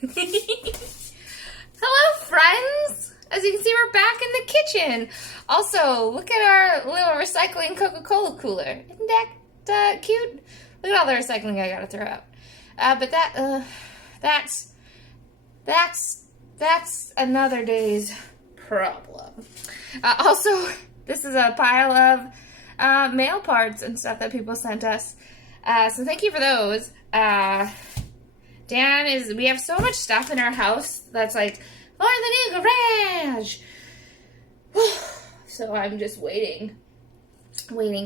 Hello, friends! As you can see, we're back in the kitchen. Also, look at our little recycling Coca-Cola cooler. Isn't that cute? Look at all the recycling I gotta throw out. But that's another day's problem. Also, this is a pile of mail parts and stuff that people sent us. So thank you for those. We have so much stuff in our house that's like, for the new garage! So I'm just waiting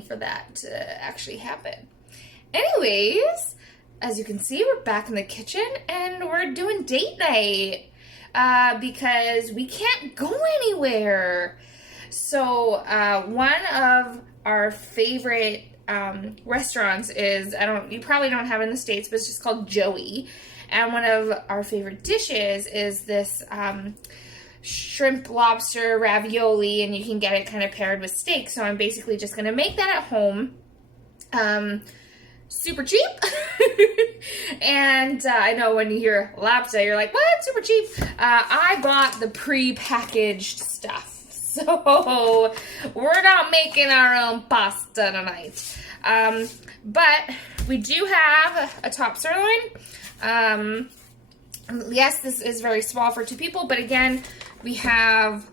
for that to actually happen. Anyways, as you can see, we're back in the kitchen and we're doing date night because we can't go anywhere. So one of our favorite restaurants is, you probably don't have it in the States, but it's just called Joey. And one of our favorite dishes is this shrimp lobster ravioli, and you can get it kind of paired with steak. So I'm basically just going to make that at home. Super cheap. And I know when you hear lobster, you're like, what? Super cheap? I bought the pre-packaged stuff. So we're not making our own pasta tonight. But we do have a top sirloin. Yes, this is very small for 2 people, but again, we have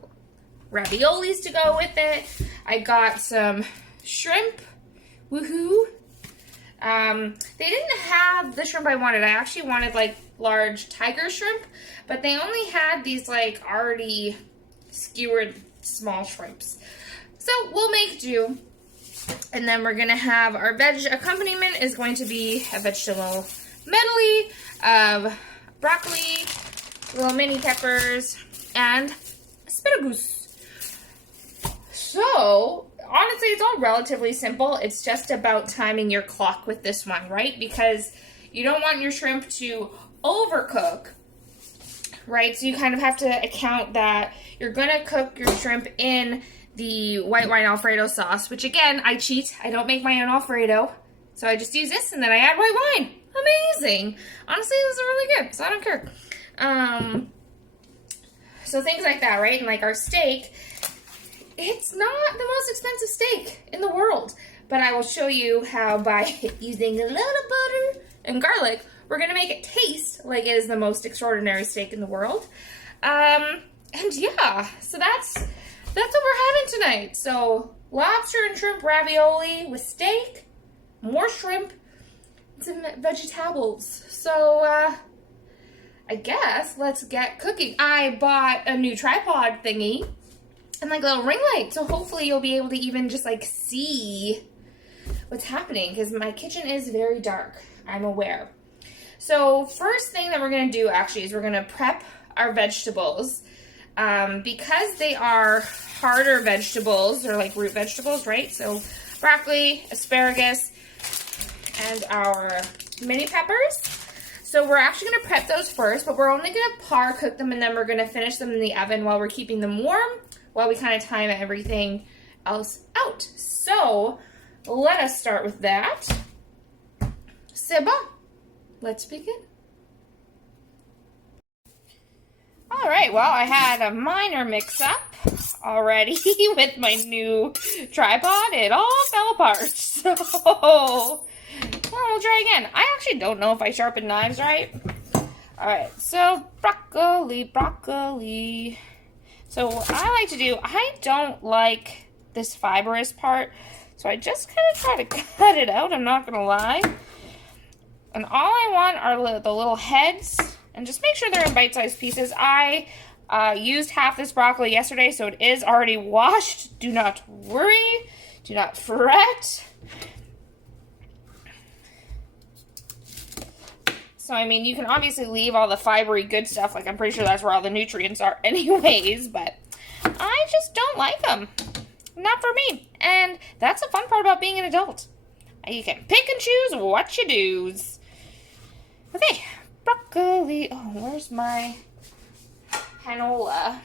raviolis to go with it. I got some shrimp. Woohoo! They didn't have the shrimp I wanted. I actually wanted like large tiger shrimp, but they only had these like already skewered small shrimps. So we'll make do. And then we're gonna have our veg accompaniment is going to be a vegetable medley of broccoli, little mini peppers, and asparagus. So honestly, it's all relatively simple. It's just about timing your clock with this one, right? Because you don't want your shrimp to overcook, right? So you kind of have to account that you're going to cook your shrimp in the white wine Alfredo sauce, which again, I cheat. I don't make my own Alfredo. So I just use this and then I add white wine. Amazing. Honestly, this is really good, so I don't care. So things like that, right? And like our steak, it's not the most expensive steak in the world, but I will show you how by using a little butter and garlic, we're going to make it taste like it is the most extraordinary steak in the world. And yeah, so that's what we're having tonight. So lobster and shrimp ravioli with steak, more shrimp, and some vegetables. So I guess let's get cooking. I bought a new tripod thingy and like a little ring light, so hopefully you'll be able to even just like see what's happening, because my kitchen is very dark, I'm aware. So first thing that we're going to do actually is we're going to prep our vegetables. Because they are harder vegetables, or like root vegetables, right? So broccoli, asparagus, and our mini peppers. So we're actually going to prep those first, but we're only going to par cook them, and then we're going to finish them in the oven while we're keeping them warm, while we kind of time everything else out. So let us start with that. C'est bon. Let's begin. All right, well, I had a minor mix-up already with my new tripod. It all fell apart, so we'll try again. I actually don't know if I sharpened knives right. All right, so broccoli. So what I like to do, I don't like this fibrous part, so I just kind of try to cut it out, I'm not going to lie. And all I want are the little heads. And just make sure they're in bite-sized pieces. I used half this broccoli yesterday, so it is already washed. Do not worry. Do not fret. So, I mean, you can obviously leave all the fibery good stuff. Like, I'm pretty sure that's where all the nutrients are anyways. But I just don't like them. Not for me. And that's the fun part about being an adult. You can pick and choose what you do's. Okay. Broccoli. Oh, where's my canola?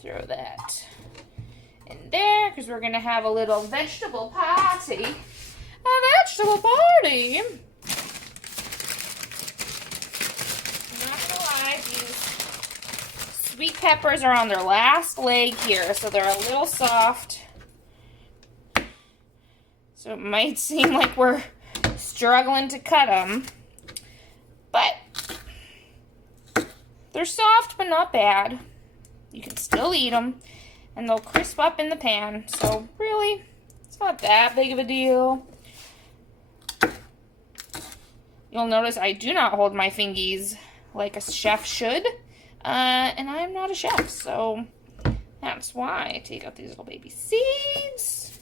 Throw that in there because we're going to have a little vegetable party. A vegetable party. sweet peppers are on their last leg here, so they're a little soft. So it might seem like we're struggling to cut them, but they're soft but not bad. You can still eat them, and they'll crisp up in the pan, so really, it's not that big of a deal. You'll notice I do not hold my fingies like a chef should, and I'm not a chef, so that's why I take out these little baby seeds.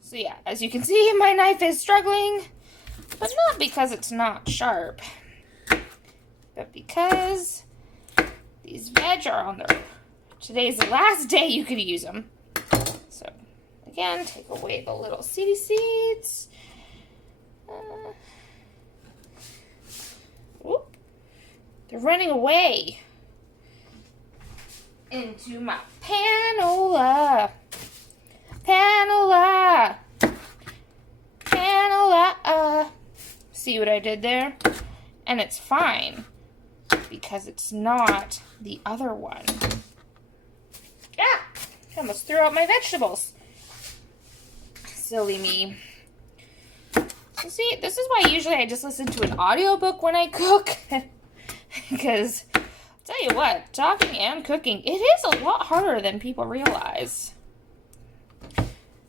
So yeah, as you can see, my knife is struggling, but not because it's not sharp, but because these veg are on there. Today's the last day you could use them. So again, take away the little seedy seeds. Whoop. They're running away into my panola. Panola. Panola. See what I did there? And it's fine because it's not the other one. Yeah, I almost threw out my vegetables. Silly me. So see, this is why usually I just listen to an audiobook when I cook. Because, I'll tell you what, talking and cooking, it is a lot harder than people realize.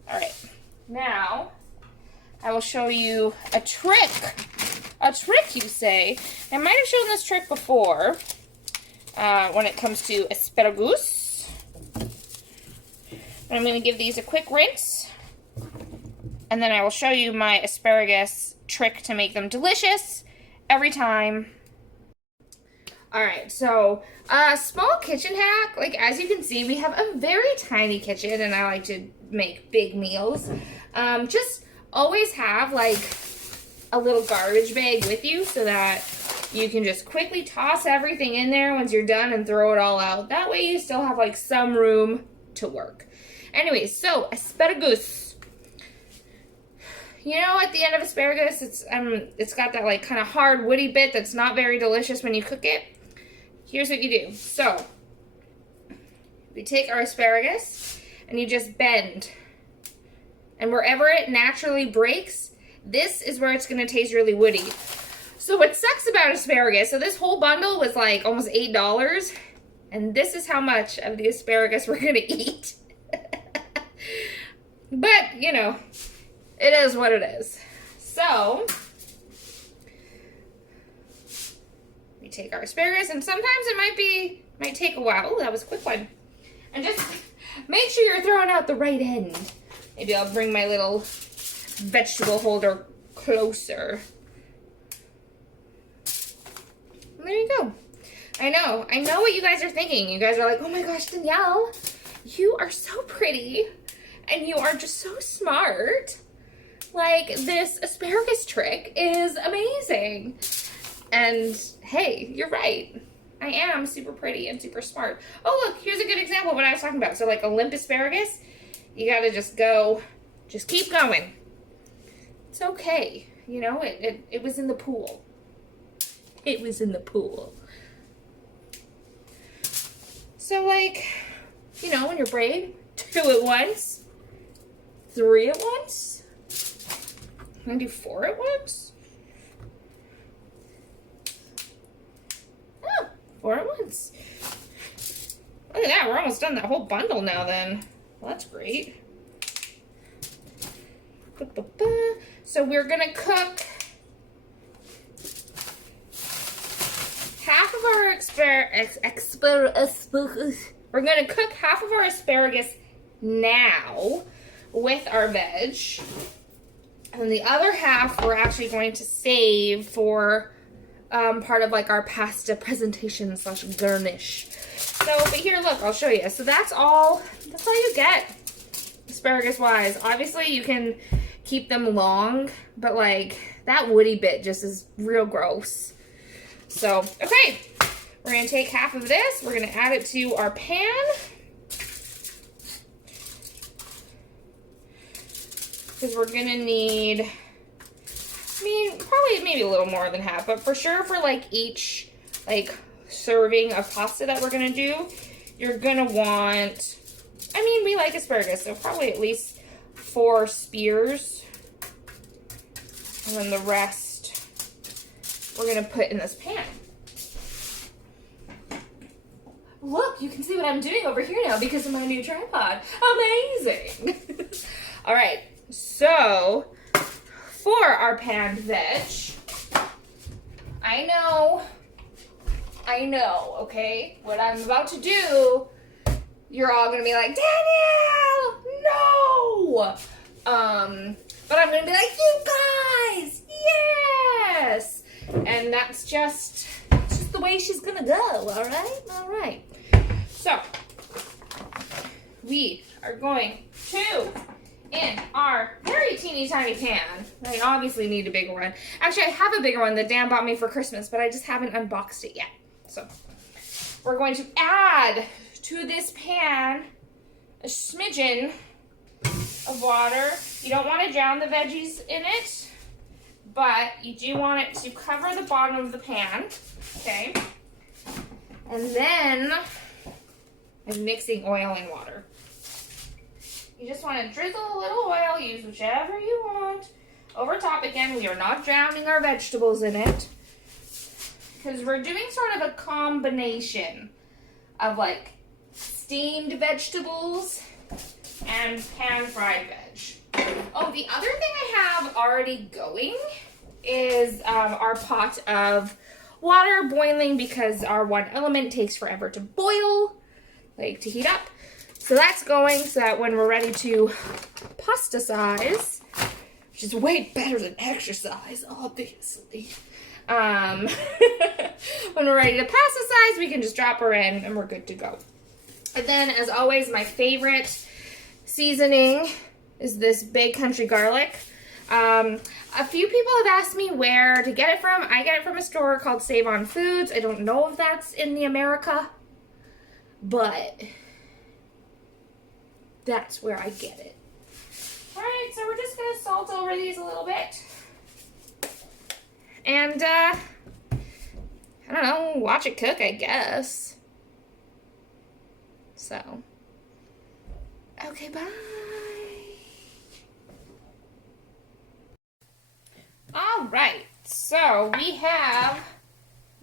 Alright, now I will show you a trick. A trick, you say. I might have shown this trick before when it comes to asparagus. I'm going to give these a quick rinse. And then I will show you my asparagus trick to make them delicious every time. Alright, so small kitchen hack. Like, as you can see, we have a very tiny kitchen, and I like to make big meals. Just always have, like, a little garbage bag with you so that you can just quickly toss everything in there once you're done and throw it all out. That way you still have, like, some room to work. Anyways, so asparagus. You know, at the end of asparagus, it's got that, like, kind of hard, woody bit that's not very delicious when you cook it. Here's what you do. So, we take our asparagus, and you just bend. And wherever it naturally breaks, this is where it's going to taste really woody. So what sucks about asparagus, so this whole bundle was like almost $8, and this is how much of the asparagus we're going to eat. But, you know, it is what it is. So, we take our asparagus, and sometimes it might take a while. Ooh, that was a quick one. And just make sure you're throwing out the right end. Maybe I'll bring my little vegetable holder closer. And there you go. I know what you guys are thinking. You guys are like, oh my gosh, Danielle, you are so pretty, and you are just so smart. Like, this asparagus trick is amazing. And hey, you're right. I am super pretty and super smart. Oh, look, here's a good example of what I was talking about. So, like, a limp asparagus, you gotta just keep going. It's okay. You know, it was in the pool. It was in the pool. So, like, you know, when you're brave, 2 at once, 3 at once. I'm gonna do 4 at once. Oh, 4 at once. Look at that, we're almost done that whole bundle now then. Well, that's great. So we're gonna cook half of our we're gonna cook half of our asparagus now with our veg. And the other half we're actually going to save for part of like our pasta presentation / garnish. So, but here, look, I'll show you. So that's all you get, asparagus-wise. Obviously, you can keep them long, but like that woody bit just is real gross. So, okay, we're gonna take half of this. We're gonna add it to our pan. Because we're gonna need, I mean, probably maybe a little more than half, but for sure for like each like serving of pasta that we're gonna do, you're gonna want, I mean, we like asparagus, so probably at least 4 spears. And then the rest we're gonna put in this pan. Look, you can see what I'm doing over here now because of my new tripod. Amazing! All right, so for our panned veg, I know, okay? What I'm about to do, you're all gonna be like, Danielle, no! But I'm gonna be like, you guys, yes! And that's just the way she's gonna go, all right? All right. So, we are going to, in our very teeny tiny pan, I obviously need a bigger one. Actually, I have a bigger one that Dan bought me for Christmas, but I just haven't unboxed it yet. So, we're going to add to this pan a smidgen of water. You don't want to drown the veggies in it, but you do want it to cover the bottom of the pan, okay? And then I'm mixing oil and water. You just want to drizzle a little oil, use whichever you want. Over top, again, we are not drowning our vegetables in it, because we're doing sort of a combination of like steamed vegetables and pan-fried veg. Oh, the other thing I have already going is our pot of water boiling, because our one element takes forever to boil, like to heat up. So that's going so that when we're ready to pastasize, which is way better than exercise, obviously. When we're ready to pastasize, we can just drop her in and we're good to go. And then, as always, my favorite seasoning is this big country garlic. A few people have asked me where to get it from. I get it from a store called Save On Foods. I don't know if that's in the America, but that's where I get it. Alright, so we're just going to salt over these a little bit. And, I don't know, watch it cook, I guess. So, okay, bye. Alright, so we have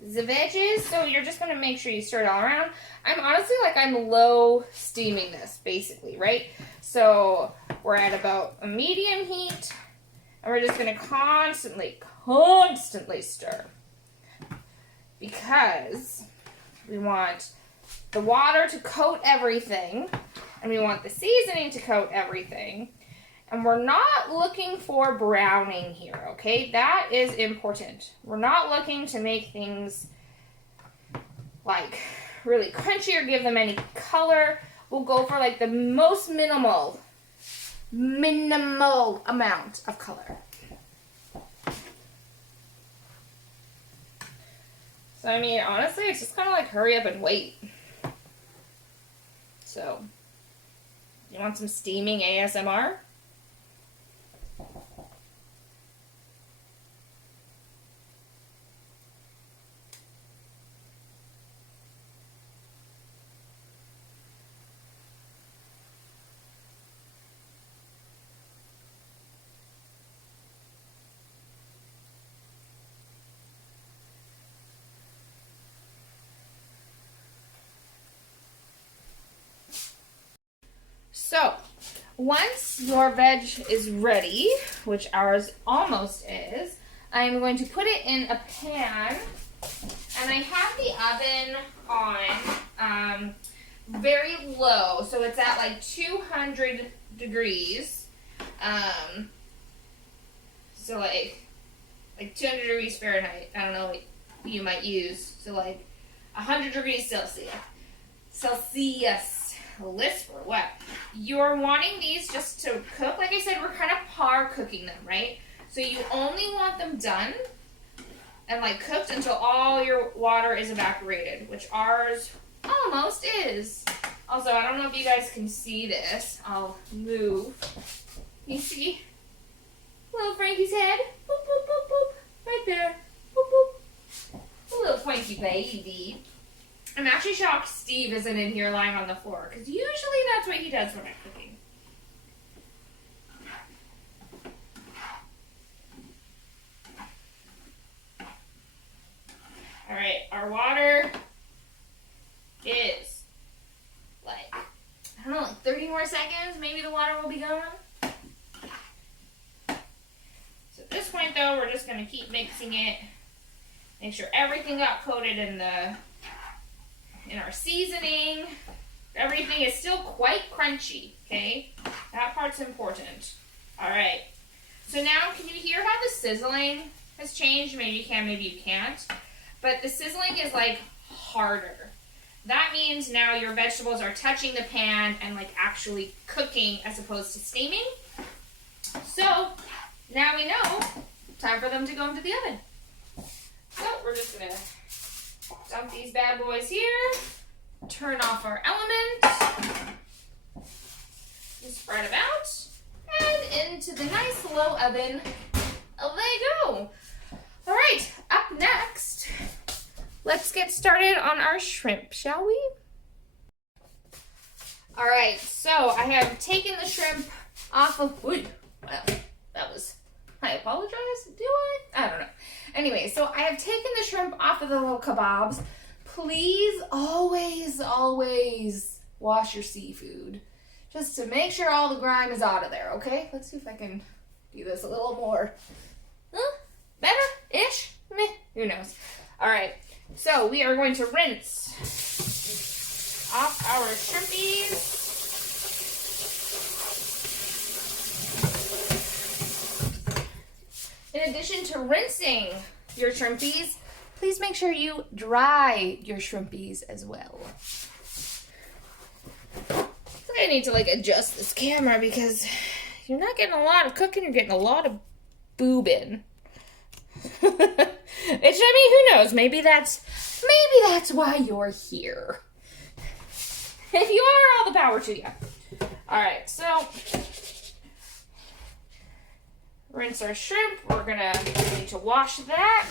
the veggies. So you're just going to make sure you stir it all around. I'm low steaming this, basically, right? So we're at about a medium heat, and we're just going to constantly stir, because we want the water to coat everything, and we want the seasoning to coat everything, and we're not looking for browning here, okay? That is important. We're not looking to make things like really crunchy or give them any color. We'll go for like the most minimal amount of color. So, I mean, honestly, it's just kind of like hurry up and wait. So, you want some steaming ASMR? So, once your veg is ready, which ours almost is, I'm going to put it in a pan, and I have the oven on very low, so it's at like 200 degrees, so like 200 degrees Fahrenheit. I don't know what you might use, so like 100 degrees Celsius. Lisp or what? You're wanting these just to cook. Like I said, we're kind of par cooking them, right? So you only want them done and like cooked until all your water is evaporated, which ours almost is. Also, I don't know if you guys can see this. I'll move. You see little Frankie's head? Boop, boop, boop, boop. Right there. Boop, boop. A little pointy baby. I'm actually shocked Steve isn't in here lying on the floor, because usually that's what he does when I'm cooking. Alright, our water is like, I don't know, like 30 more seconds, maybe the water will be gone. So at this point though, we're just going to keep mixing it. Make sure everything got coated in our seasoning. Everything is still quite crunchy, okay? That part's important. Alright. So now, can you hear how the sizzling has changed? Maybe you can, maybe you can't. But the sizzling is like harder. That means now your vegetables are touching the pan and like actually cooking as opposed to steaming. So now we know, time for them to go into the oven. So we're just gonna dump these bad boys here, turn off our element, and spread them out, and into the nice low oven. They go. All right, up next, let's get started on our shrimp, shall we? All right, so I have taken the shrimp off of, well, that was, I apologize, do I? I don't know. Anyway, so I have taken the shrimp off of the little kebabs. Please always, always wash your seafood, just to make sure all the grime is out of there, okay? Let's see if I can do this a little more. Huh? Better-ish? Meh, who knows? All right, so we are going to rinse off our shrimpies. In addition to rinsing your shrimpies, please make sure you dry your shrimpies as well. So I need to like adjust this camera because you're not getting a lot of cooking, you're getting a lot of boobing. Which, I mean, who knows? Maybe that's why you're here. If you are, all the power to you. All right, so rinse our shrimp. We're gonna need to wash that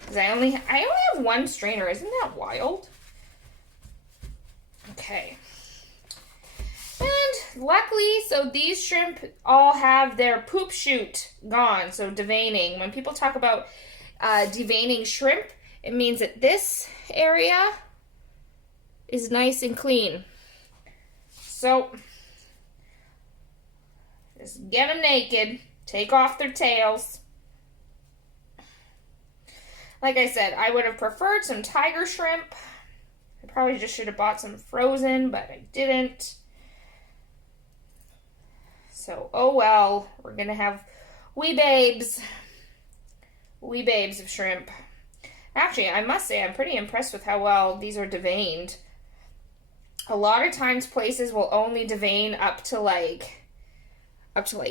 because I only have one strainer. Isn't that wild? Okay. And luckily, so these shrimp all have their poop chute gone, so deveining. When people talk about deveining shrimp, it means that this area is nice and clean. So, just get them naked, take off their tails. Like I said, I would have preferred some tiger shrimp. I probably just should have bought some frozen, but I didn't. So, oh well, we're gonna have wee babes of shrimp. Actually, I must say, I'm pretty impressed with how well these are deveined. A lot of times places will only devein up to like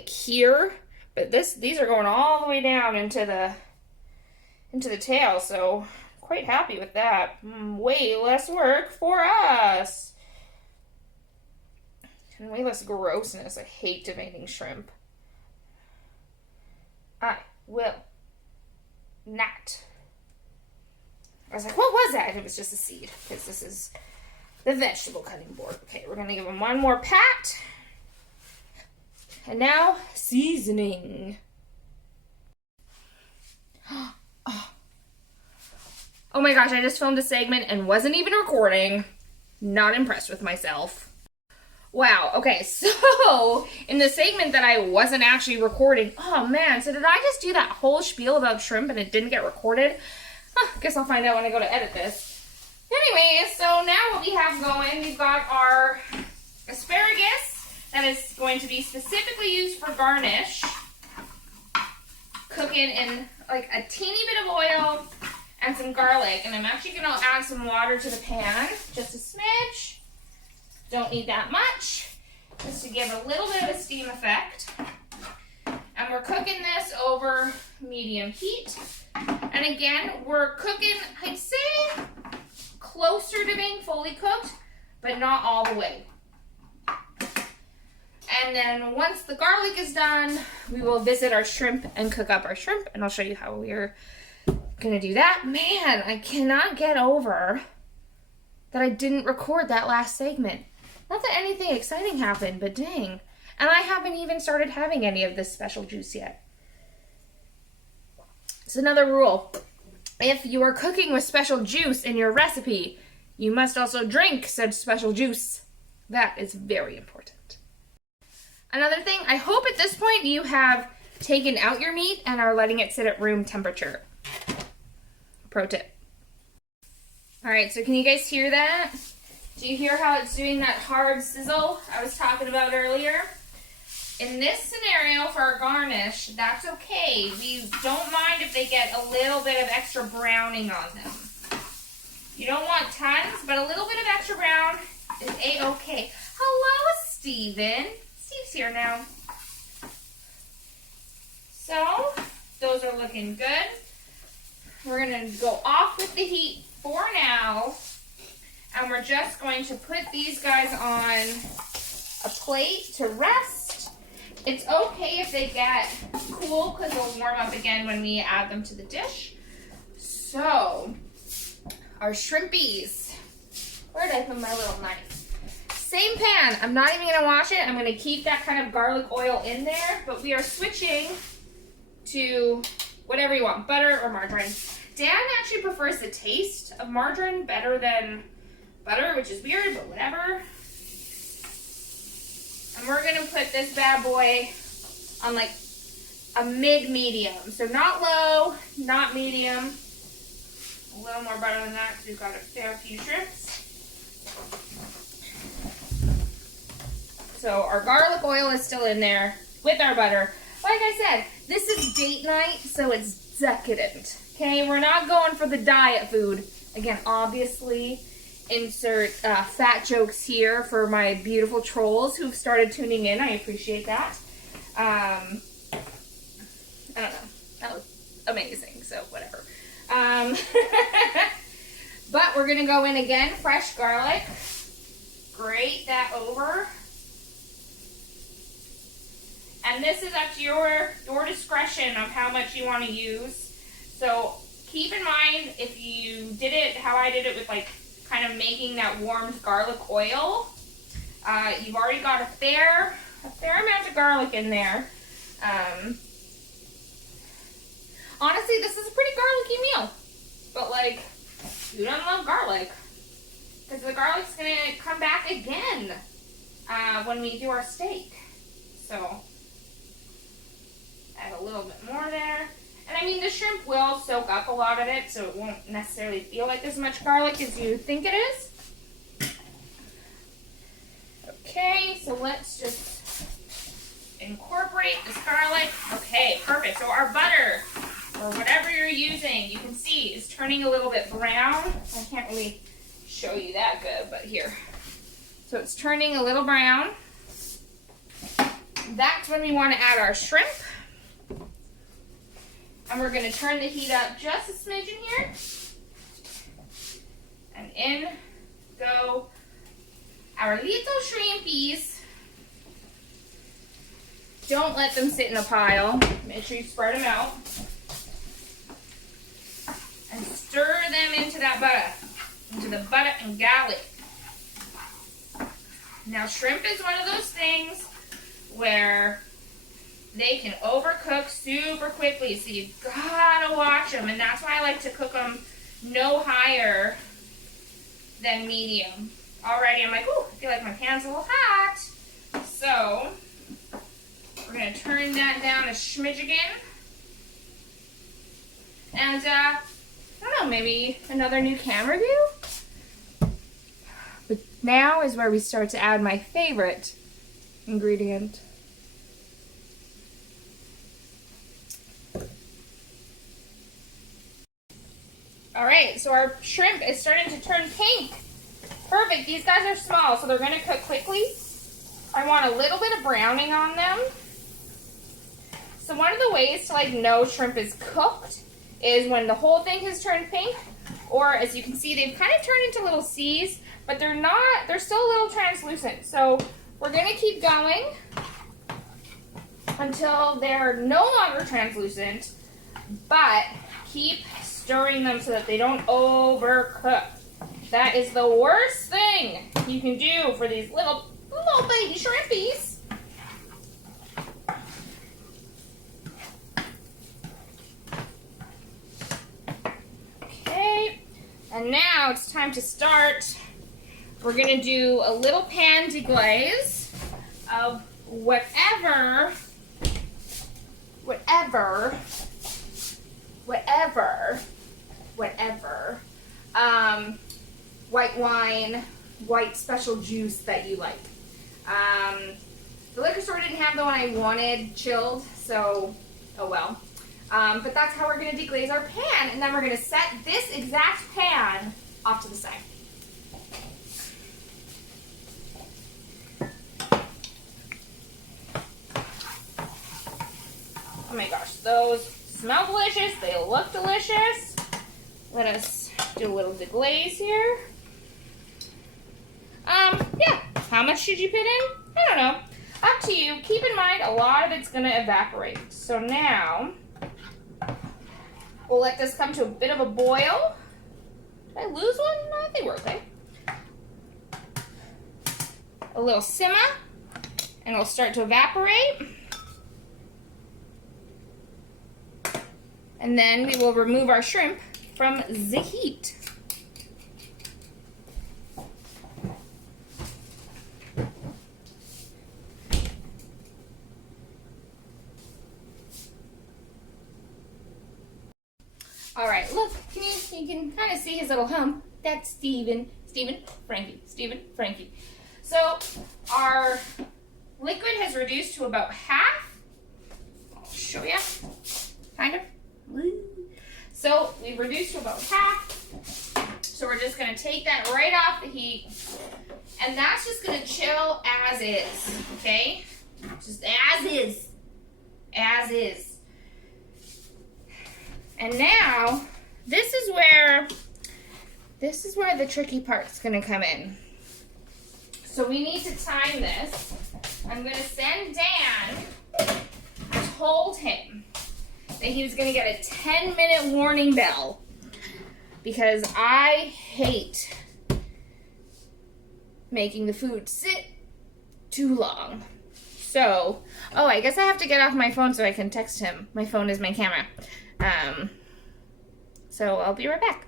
here, but these are going all the way down into the tail, so quite happy with that. Way less work for us. And way less grossness. I hate deveining shrimp. I will not. I was like, what was that? And it was just a seed, because this is the vegetable cutting board. Okay, we're going to give them one more pat. And now, seasoning. Oh my gosh, I just filmed a segment and wasn't even recording. Not impressed with myself. Wow, okay, so in the segment that I wasn't actually recording, oh man, so did I just do that whole spiel about shrimp and it didn't get recorded? Guess I'll find out when I go to edit this. Anyway, so now what we have going, we've got our asparagus that is going to be specifically used for garnish. Cooking in like a teeny bit of oil and some garlic. And I'm actually going to add some water to the pan, just a smidge. Don't need that much, just to give a little bit of a steam effect. And we're cooking this over medium heat. And again, we're cooking, I'd say, closer to being fully cooked, but not all the way. And then once the garlic is done, we will visit our shrimp and cook up our shrimp, and I'll show you how we're Gonna do that. Man, I cannot get over that I didn't record that last segment. Not that anything exciting happened, but dang. And I haven't even started having any of this special juice yet. It's another rule. If you are cooking with special juice in your recipe, you must also drink said special juice. That is very important. Another thing, I hope at this point you have taken out your meat and are letting it sit at room temperature. Pro tip. Alright, so can you guys hear that? Do you hear how it's doing that hard sizzle I was talking about earlier? In this scenario, for our garnish, that's okay. We don't mind if they get a little bit of extra browning on them. You don't want tons, but a little bit of extra brown is a-okay. Hello, Steven. Steve's here now. So, those are looking good. We're going to go off with the heat for now. And we're just going to put these guys on a plate to rest. It's okay if they get cool because they'll warm up again when we add them to the dish. So, our shrimpies. Where did I put my little knife? Same pan. I'm not even going to wash it. I'm going to keep that kind of garlic oil in there. But we are switching to whatever you want, butter or margarine. Dan actually prefers the taste of margarine better than butter, which is weird, but whatever. And we're going to put this bad boy on like a mid-medium. So not low, not medium. A little more butter than that because we've got a fair few shrimps. So our garlic oil is still in there with our butter. Like I said, this is date night, so it's decadent. Okay, we're not going for the diet food. Again, obviously, insert fat jokes here for my beautiful trolls who've started tuning in. I appreciate that. I don't know. That was amazing, so whatever. But we're going to go in again, fresh garlic. Grate that over. And this is up to your discretion of how much you want to use. So keep in mind, if you did it how I did it with like kind of making that warmed garlic oil, you've already got a fair amount of garlic in there. Honestly, this is a pretty garlicky meal, but like, who doesn't love garlic? Because the garlic's gonna come back again when we do our steak. So add a little bit more there. And I mean, the shrimp will soak up a lot of it, so it won't necessarily feel like as much garlic as you think it is. Okay, so let's just incorporate this garlic. Okay, perfect. So our butter, or whatever you're using, you can see is turning a little bit brown. I can't really show you that good, but here. So it's turning a little brown. That's when we want to add our shrimp. And we're going to turn the heat up just a smidgen here. And in go our little shrimpies. Don't let them sit in a pile. Make sure you spread them out. And stir them into that butter. Into the butter and garlic. Now shrimp is one of those things where they can overcook super quickly, so you've gotta watch them, and that's why I like to cook them no higher than medium. Already I'm like, ooh, I feel like my pan's a little hot. So we're gonna turn that down a smidge again. And I don't know, maybe another new camera view? But now is where we start to add my favorite ingredient. Alright, so our shrimp is starting to turn pink. Perfect. These guys are small, so they're going to cook quickly. I want a little bit of browning on them. So one of the ways to like know shrimp is cooked is when the whole thing has turned pink, or as you can see, they've kind of turned into little C's, but they're still a little translucent. So we're going to keep going until they're no longer translucent, but keep stirring stirring them so that they don't overcook. That is the worst thing you can do for these little baby shrimpies. Okay, and now it's time to start. We're gonna do a little pan deglaze of whatever white wine, white special juice that you like. The liquor store didn't have the one I wanted chilled, so oh well. But that's how we're going to deglaze our pan, and then we're going to set this exact pan off to the side. Oh my gosh, those smell delicious, they look delicious. Let us do a little deglaze here. Yeah, how much should you put in? I don't know. Up to you. Keep in mind, a lot of it's going to evaporate. So now, we'll let this come to a bit of a boil. Did I lose one? No, I think we're okay. A little simmer, and it'll start to evaporate. And then we will remove our shrimp from the heat. All right, look, you can kind of see his little hump. That's Stephen, Frankie. So our liquid has reduced to about half. I'll show you, kind of. So we've reduced to about half. So we're just gonna take that right off the heat, and that's just gonna chill as is, okay? Just as is. And now, this is where the tricky part's gonna come in. So we need to time this. I'm gonna send Dan, I told him that he was gonna get a 10-minute warning bell because I hate making the food sit too long. So, oh, I guess I have to get off my phone so I can text him. My phone is my camera. So I'll be right back.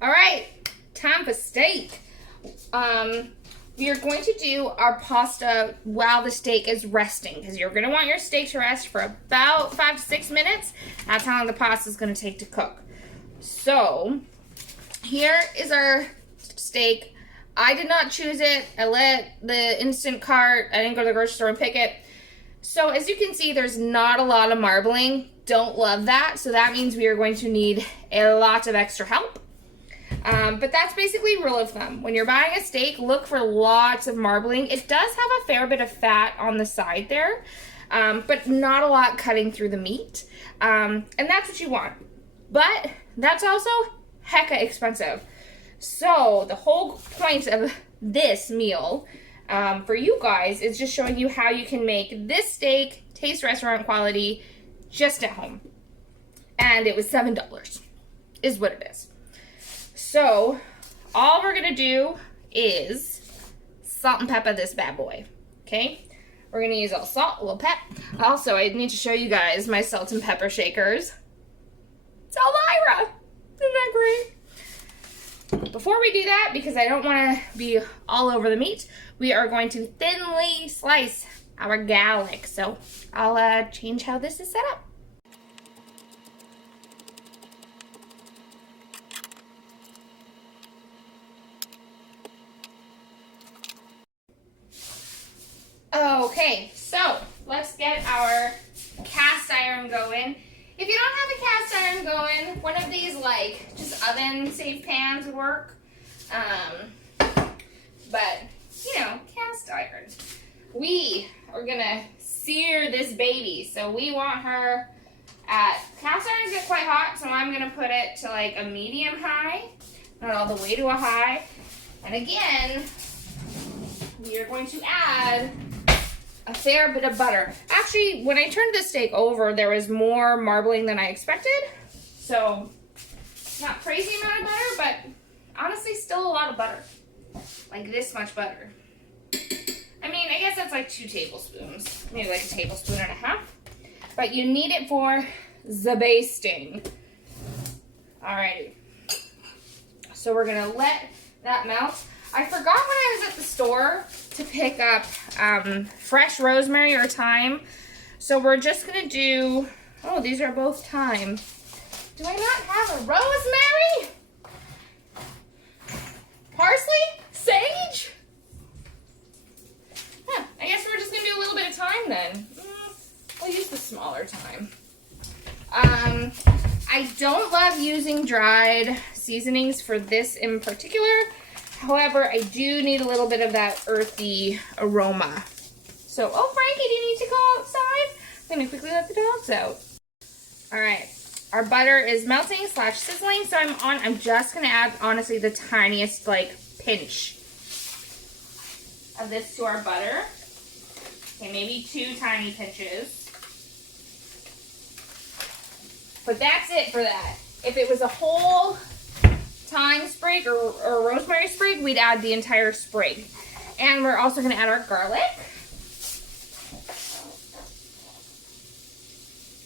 All right, time for steak. We are going to do our pasta while the steak is resting, because you're going to want your steak to rest for about 5 to 6 minutes. That's how long the pasta is going to take to cook. So here is our steak. I did not choose it. I let the instant cart, I didn't go to the grocery store and pick it. So as you can see, there's not a lot of marbling. Don't love that. So that means we are going to need a lot of extra help. But that's basically rule of thumb. When you're buying a steak, look for lots of marbling. It does have a fair bit of fat on the side there, but not a lot cutting through the meat. And that's what you want. But that's also hecka expensive. So the whole point of this meal for you guys is just showing you how you can make this steak taste restaurant quality just at home. And it was $7 is what it is. So all we're gonna do is salt and pepper this bad boy, okay? We're gonna use a little salt, a little pep. Also, I need to show you guys my salt and pepper shakers. It's Elvira! Isn't that great? Before we do that, because I don't wanna be all over the meat, we are going to thinly slice our garlic. So I'll change how this is set up. Okay, so let's get our cast iron going. If you don't have a cast iron going, one of these like just oven safe pans would work. But you know, cast iron. We are gonna sear this baby, so we want her at, cast irons get quite hot, so I'm gonna put it to like a medium high, not all the way to a high. And again, we are going to add a fair bit of butter. Actually, when I turned the steak over, there was more marbling than I expected. So, not crazy amount of butter, but honestly still a lot of butter. Like this much butter. I mean, I guess that's like 2 tablespoons. Maybe like a tablespoon and a half. But you need it for the basting. Alrighty. So we're gonna let that melt. I forgot when I was at the store to pick up fresh rosemary or thyme. So we're just gonna do, oh, these are both thyme. Do I not have a rosemary? Parsley? Sage? Huh, I guess we're just gonna do a little bit of thyme then. We'll use the smaller thyme. I don't love using dried seasonings for this in particular. However, I do need a little bit of that earthy aroma. So, oh, Frankie, do you need to go outside? I'm going to quickly let the dogs out. All right. Our butter is melting / sizzling. So I'm just going to add, honestly, the tiniest, like, pinch of this to our butter. Okay, maybe 2 tiny pinches. But that's it for that. If it was a whole thyme sprig or rosemary sprig, we'd add the entire sprig. And we're also going to add our garlic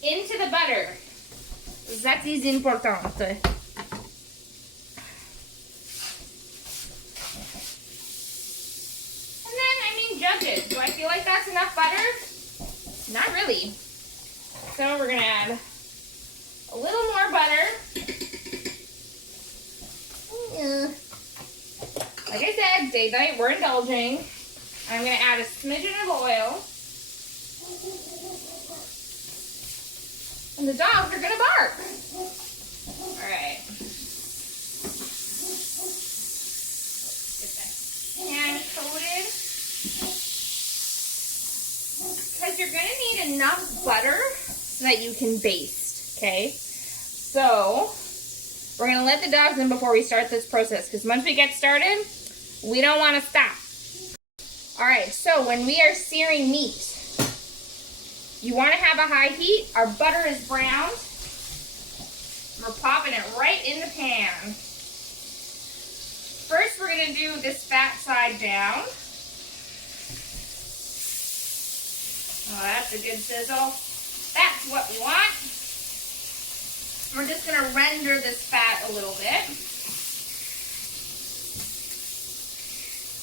into the butter. That is important. And then, I mean, judge it. Do I feel like that's enough butter? Not really. So we're going to add a little more butter. Like I said, date night, we're indulging. I'm going to add a smidgen of oil. And the dogs are going to bark. Alright. Get that pan coated. Because you're going to need enough butter so that you can baste, okay? So, we're going to let the dogs in before we start this process, because once we get started, we don't want to stop. Alright, so when we are searing meat, you want to have a high heat. Our butter is browned. We're popping it right in the pan. First, we're going to do this fat side down. Oh, that's a good sizzle. That's what we want. We're just going to render this fat a little bit.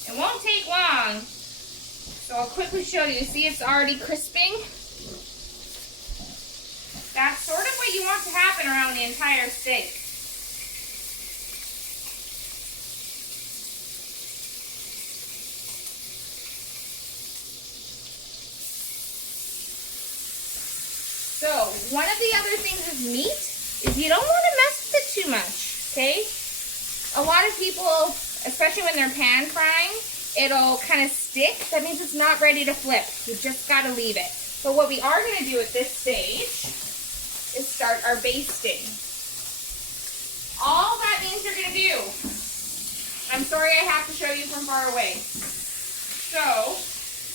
It won't take long. So I'll quickly show you. See, it's already crisping. That's sort of what you want to happen around the entire steak. So, one of the other things with meat is you don't want to mess with it too much, okay? A lot of people, especially when they're pan frying, it'll kind of stick. That means it's not ready to flip. You just got to leave it. But what we are going to do at this stage is start our basting. All that means you're going to do, I'm sorry I have to show you from far away. So,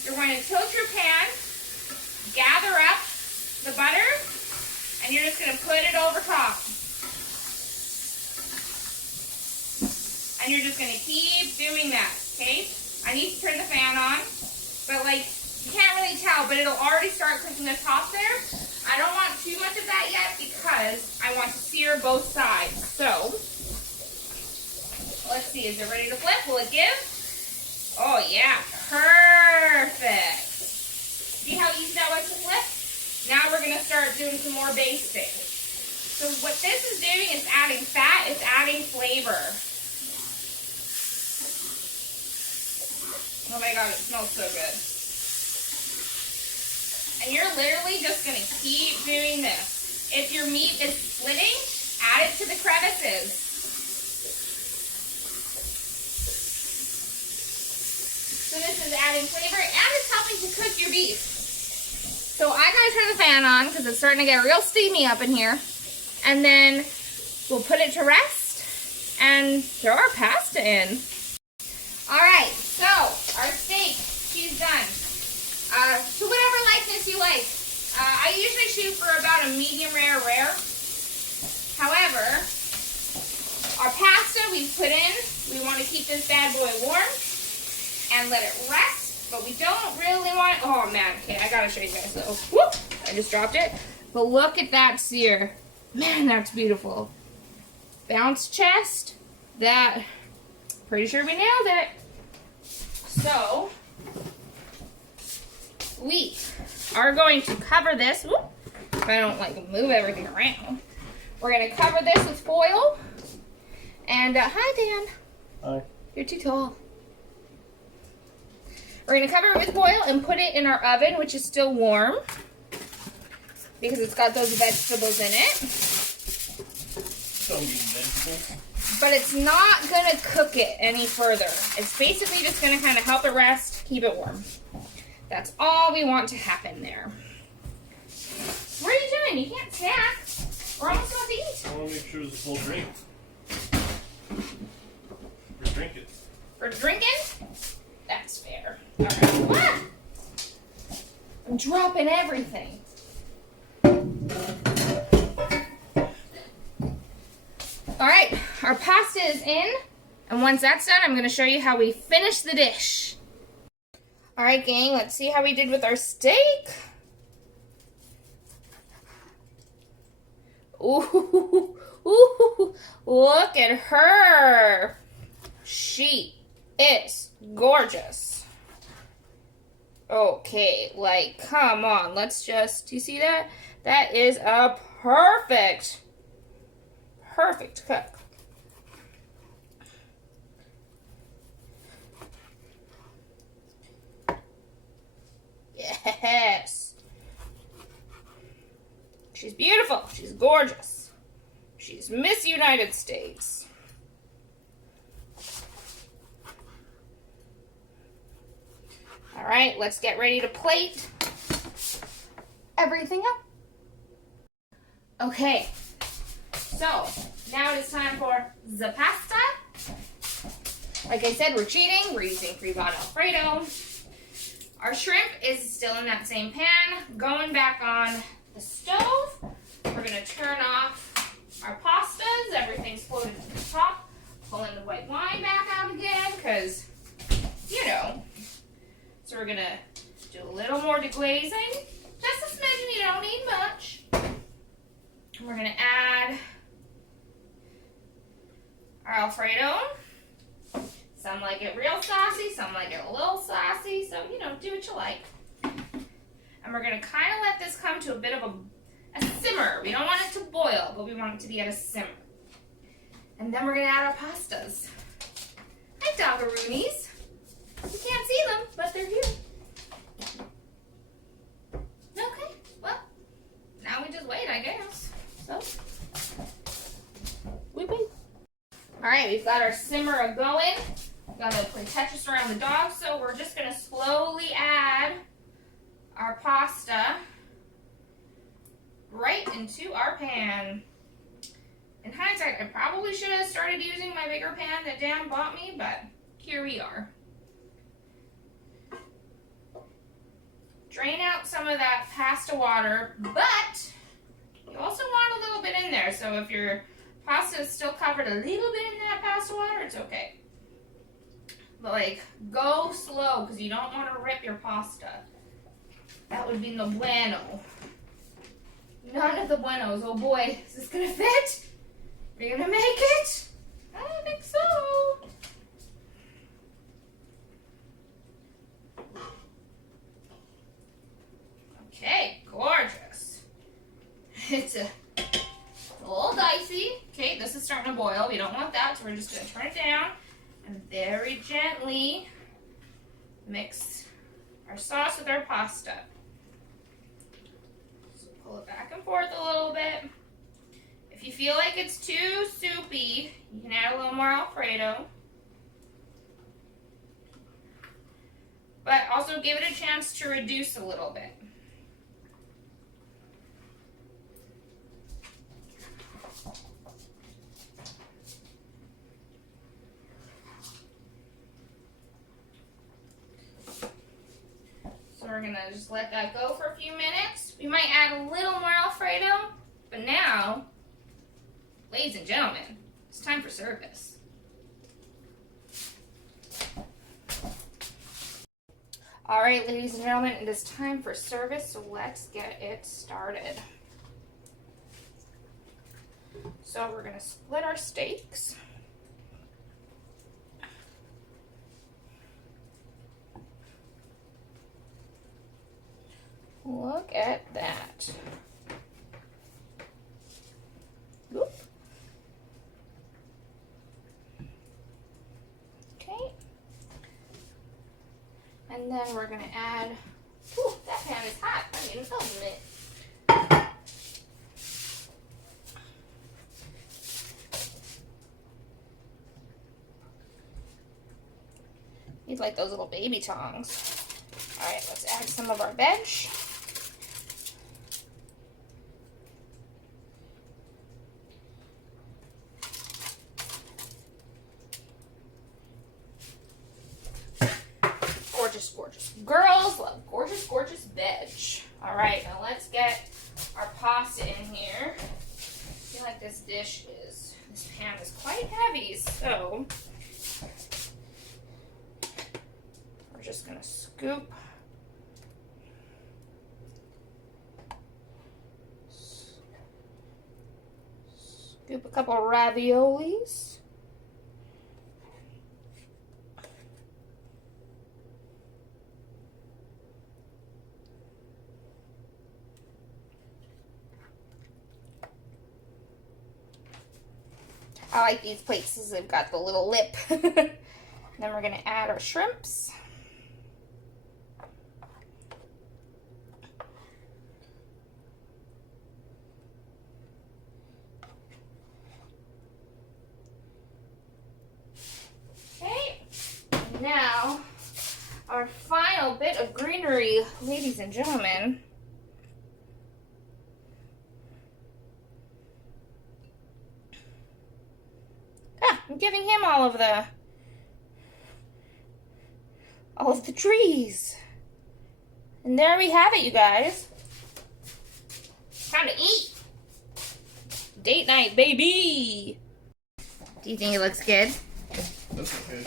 you're going to tilt your pan, gather up the butter, and you're just going to put it over top. And you're just going to keep doing that, okay? I need to turn the fan on, but like, you can't really tell, but it'll already start cooking the top there. I don't want too much of that yet because I want to sear both sides. So, let's see, is it ready to flip? Will it give? Oh yeah, perfect. See how easy that was to flip? Now we're going to start doing some more basting. So what this is doing is adding fat, it's adding flavor. Oh my god, it smells so good. And you're literally just going to keep doing this. If your meat is splitting, add it to the crevices. So this is adding flavor and it's helping to cook your beef. So I gotta turn the fan on because it's starting to get real steamy up in here. And then we'll put it to rest and throw our pasta in. Alright, so our steak, she's done. To whatever likeness you like. I usually shoot for about a medium rare. However, Our pasta we put in, we want to keep this bad boy warm and let it rest, but we don't really want, oh man, okay, I gotta show you guys though. Whoop, I just dropped it. But look at that sear. Man, that's beautiful. Bounce chest, that, pretty sure we nailed it. So, we are going to cover this, whoop, if I don't like move everything around. We're gonna cover this with foil. And, hi Dan. Hi. You're too tall. We're gonna cover it with foil and put it in our oven, which is still warm. Because it's got those vegetables in it. Don't eat vegetables. But it's not gonna cook it any further. It's basically just gonna kind of help it rest, keep it warm. That's all we want to happen there. What are you doing? You can't snack. We're almost about to eat. I want to make sure it's a full drink. For drinking. For drinking? That's fair. Alright. Ah! I'm dropping everything. Alright, our pasta is in. And once that's done, I'm going to show you how we finish the dish. Alright, gang, let's see how we did with our steak. Ooh, ooh, look at her. She is gorgeous. Okay, like, come on. Let's just, do you see that? That is a perfect cook. Yes. She's beautiful. She's gorgeous. She's Miss United States. All right, let's get ready to plate everything up. Okay, so now it is time for the pasta. Like I said, we're cheating. We're using Free-Von Alfredo. Our shrimp is still in that same pan, going back on the stove. We're gonna turn off our pastas. Everything's floated to the top. Pulling the white wine back out again, because, you know. So we're gonna do a little more deglazing. Just a smidgen, you don't need much. We're gonna add our Alfredo. Some like it real saucy, some like it a little saucy. So, you know, do what you like. And we're going to kind of let this come to a bit of a simmer. We don't want it to boil, but we want it to be at a simmer. And then we're going to add our pastas. Hi, doggaroonies. You can't see them, but they're here. Okay, well, now we just wait, I guess. So, we wait. All right, we've got our simmer going. We've got to play Tetris around the dog, so we're just going to slowly add our pasta right into our pan. In hindsight, I probably should have started using my bigger pan that Dan bought me, but here we are. Drain out some of that pasta water, but you also want a little bit in there, so if your pasta is still covered a little bit in that pasta water, it's okay. But like, go slow, because you don't want to rip your pasta. That would be no bueno. None of the buenos. Oh boy, is this gonna fit? Are you gonna make it? I don't think so. Okay, gorgeous. It's a little dicey. Okay, this is starting to boil. We don't want that, so we're just gonna turn it down and very gently mix our sauce with our pasta. So pull it back and forth a little bit. If you feel like it's too soupy, you can add a little more Alfredo. But also give it a chance to reduce a little bit. So we're gonna just let that go for a few minutes. We might add a little more Alfredo, but now, ladies and gentlemen, It's time for service. All right, ladies and gentlemen, it is time for service, so let's get it started. So we're gonna split our steaks. Look at that. Oop. Okay. And then we're gonna add, ooh, that pan is hot. I need an oven it. Need like those little baby tongs. All right, let's add some of our veg. Gorgeous, gorgeous. Girls love gorgeous, gorgeous veg. All right, now let's get our pasta in here. I feel like this pan is quite heavy, so we're just gonna scoop a couple raviolis. I like these plates because they've got the little lip. Then we're going to add our shrimps. Okay. Now, our final bit of greenery, ladies and gentlemen. I'm giving him all of the trees. And there we have it, you guys. Time to eat. Date night, baby. Do you think it looks good? That's okay.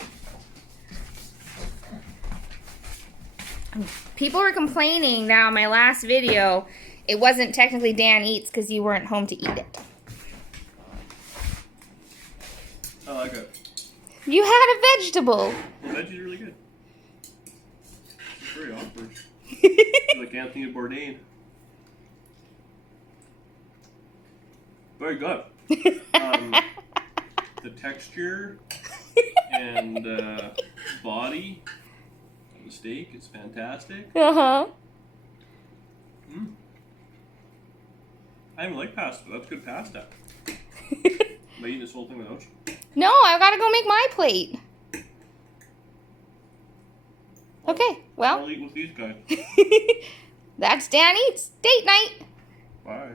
People were complaining now, my last video, it wasn't technically Dan Eats because you weren't home to eat it. I like it. You had a vegetable. The veggies are really good. It's very awkward. Like Anthony Bourdain. Very good. The texture and body of the steak is fantastic. Uh-huh. I even like pasta. That's good pasta. Am I eating this whole thing without you? No, I gotta go make my plate. Okay, well. I'll eat with these guys. That's Dan Eats. Date night. Bye.